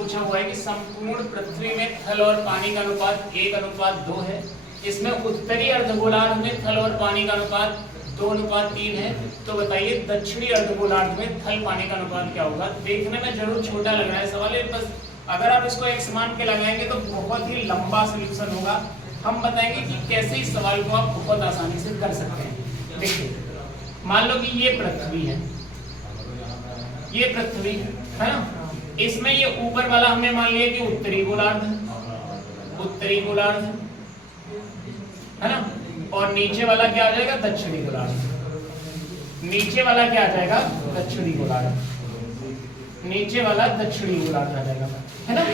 पूछा हुआ है कि संपूर्ण पृथ्वी में थल और पानी का अनुपात 1:2 है। इसमें उत्तरी अर्धगोलार्ध में थल और पानी का अनुपात 2:3 है। तो बताइए दक्षिणी अर्धगोलार्ध में थल पानी का अनुपात क्या होगा। देखने में जरूर छोटा लग रहा है सवाल है, बस अगर आप इसको एक समान के लगाएंगे तो बहुत ही लंबा सोल्यूशन होगा। हम बताएंगे कि कैसे इस सवाल को आप बहुत आसानी से कर सकते हैं। देखिए मान लो कि ये पृथ्वी है, ये पृथ्वी है ना, इसमें ये ऊपर वाला हमने मान लिया कि उत्तरी गोलार्ध, उत्तरी गोलार्ध है ना, और नीचे वाला क्या आ जाएगा, दक्षिणी गोलार्ध। नीचे वाला क्या आ जाएगा, दक्षिणी गोलार्ध। नीचे वाला दक्षिणी गोलार्ध आ जाएगा, है ना।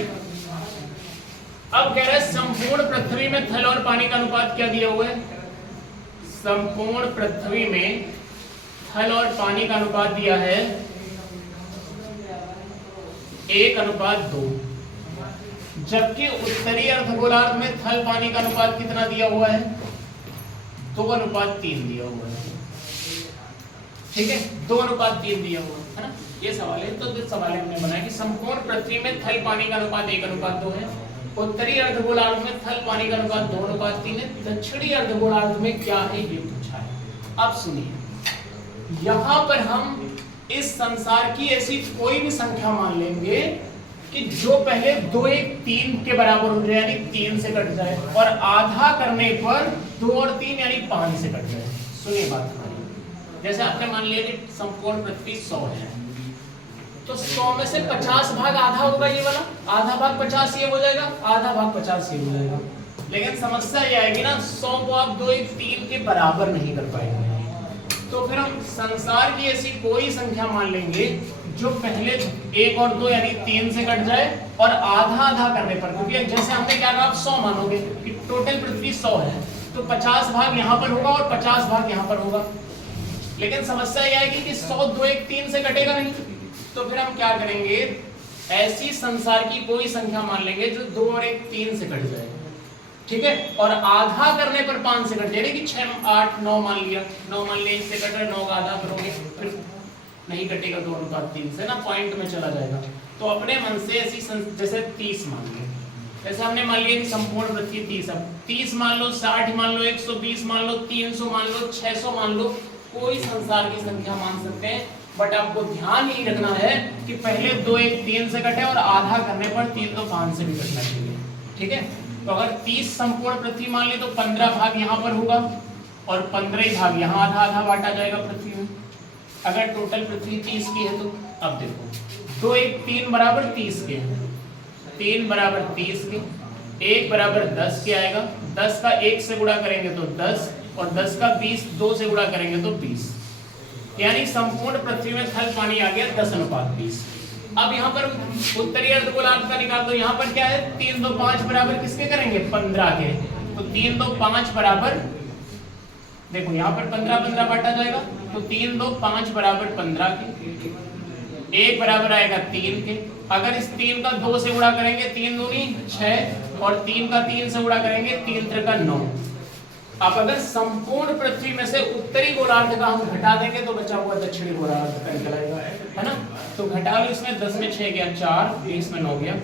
अब कह रहा है संपूर्ण पृथ्वी में थल और पानी का अनुपात क्या दिया हुआ है। संपूर्ण पृथ्वी में थल और पानी का अनुपात दिया है 1:2, जबकि उत्तरी अर्धगोलार्ध में थल पानी का अनुपात कितना दिया हुआ है, 2:3 दिया हुआ है। ठीक है, 2:3 दिया हुआ है ना। ये सवाल है, तो जो सवाल हमने बनाया कि संपूर्ण पृथ्वी में थल पानी का अनुपात 1:2 है, उत्तरी अर्धगोलार्ध में थल पानी का अनुपात 2:3 है, दक्षिणी अर्धगोलार्ध में क्या है ये पूछा है। अब सुनिए, यहां पर हम इस संसार की ऐसी कोई भी संख्या मान लेंगे कि जो पहले 2 1 3 के बराबर हो जाए, यानी 3 से कट जाए, और आधा करने पर 2 और 3 यानी 5 से कट जाए। सुनिए बात हमारी, जैसे आपने मान लिया कि संपूर्ण पृथ्वी 100 है, तो 100 में से 50 भाग आधा होगा, ये वाला आधा भाग 50 ये हो जाएगा, आधा भाग 50 ये हो जाएगा। लेकिन समस्या ये आएगी ना, 100 को आप 2 1 3 के बराबर नहीं कर पाएंगे। तो फिर हम संसार की ऐसी कोई संख्या मान लेंगे जो पहले 1 और 2 यानी 3 से कट जाए, और आधा आधा करने पर, क्योंकि जैसे हमने क्या कहा, आप 100 मानोगे कि टोटल पृथ्वी 100 है, तो 50 भाग यहाँ पर होगा और 50 भाग यहाँ पर होगा। लेकिन समस्या यह आएगी कि 100 2 1 3 से कटेगा नहीं, तो फिर हम क्या करेंगे, ऐसी संसार की कोई संख्या मान लेंगे जो 2 और 1 3 से कट जाए, ठीक है, और आधा करने पर 5 से कट जाएगा कि 6 8 9 मान लिया, 9 मान लिया, इससे कट रहा, 9 का आधा करोगे फिर नहीं कटेगा, 2:3 से ना पॉइंट में चला जाएगा। तो अपने मन से ऐसी जैसे 30 मान लिया, जैसे हमने मान लिया कि संपूर्ण पृथ्वी 30, अब 30 मान लो, 60 मान लो, 120 मान लो, 300 मान लो, 600 मान लो, कोई संसार की संख्या मान सकते हैं। बट आपको ध्यान ही रखना है कि पहले 2 1 3 से कटे, और आधा करने पर 3 तो 5 से भी कटना चाहिए, ठीक है। तो अगर 30 संपूर्ण पृथ्वी मान ली तो 15 भाग यहाँ पर होगा, और 15 ही भाग यहाँ आधा आधा बांटा जाएगा पृथ्वी में। अगर टोटल पृथ्वी 30 की है तो अब देखो 2 1 3 बराबर 30 के, 3 बराबर 30 के, 1 बराबर 10 के आएगा, 10 का 1 से गुणा करेंगे तो 10, और 10 का 20 2 से गुणा करेंगे तो 20, यानी संपूर्ण पृथ्वी में थल पानी आ गया 10:20। अब यहाँ पर उत्तरी अर्धगोलार्ध का निकाल दो, यहाँ पर क्या है, 3 2 5 बराबर किसके करेंगे, 15 के, तो 3 2 5 बराबर, देखो यहाँ पर 15 15 बांटा जाएगा, तो 3 2 5 बराबर 15 के, 1 बराबर आएगा 3 के। अगर इस 3 का 2 से गुणा करेंगे, 3 दूनी 6, और 3 का 3 से गुणा करेंगे, 3 3 का 9। अब अगर संपूर्ण पृथ्वी में से उत्तरी गोलार्ध का हम घटा देंगे तो बचा हुआ दक्षिणी गोलार्ध का निकल आएगा, है ना। तो घटा लो, इसमें 10 में 6 गया 4, 20 में 9 गया,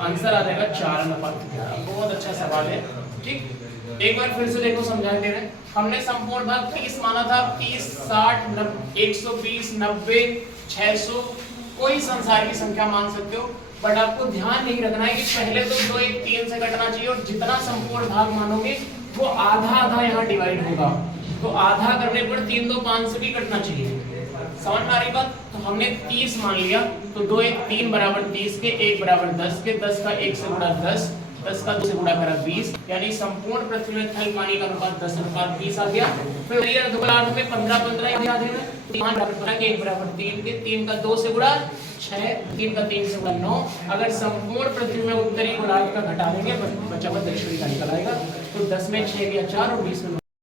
आंसर आ जाएगा 4:11। बहुत अच्छा सवाल है, ठीक। एक बार फिर से देखो, समझा दे रहे हैं, हमने संपूर्ण भाग 30 माना था, 30 60 120 90 600 कोई संसार की संख्या मान सकते हो। बट आपको ध्यान नहीं रखना है कि पहले तो 2 1 3 से कटना चाहिए, और जितना संपूर्ण भाग मानोगे वो आधा आधा यहाँ डिवाइड होगा, तो आधा करने पर 3 2 5 से भी कटना चाहिए। समझ में आ रही बात। तो हमने 30 मान लिया, तो 2 1 3 बराबर 30 के, 1 बराबर 10 के, 10 का 1 से गुणा 10, 10 का 2 से गुणा करा 20, यानी संपूर्ण पृथ्वी में थल पानी का अनुपात 10:20 आ गया। फिर अर्धगोलार्ध में 15 15 याद है, 5 बराबर 15 के, 1 बराबर 3 के, 3 का 2 से गुणा 6, 3 का 3 से गुणा 9। अगर संपूर्ण पृथ्वी में उत्तरी गोलार्ध का घटा देंगे, बचा हुआ दक्षिणी का निकल आएगा। तो 10 में 6 गया 4, और 20 में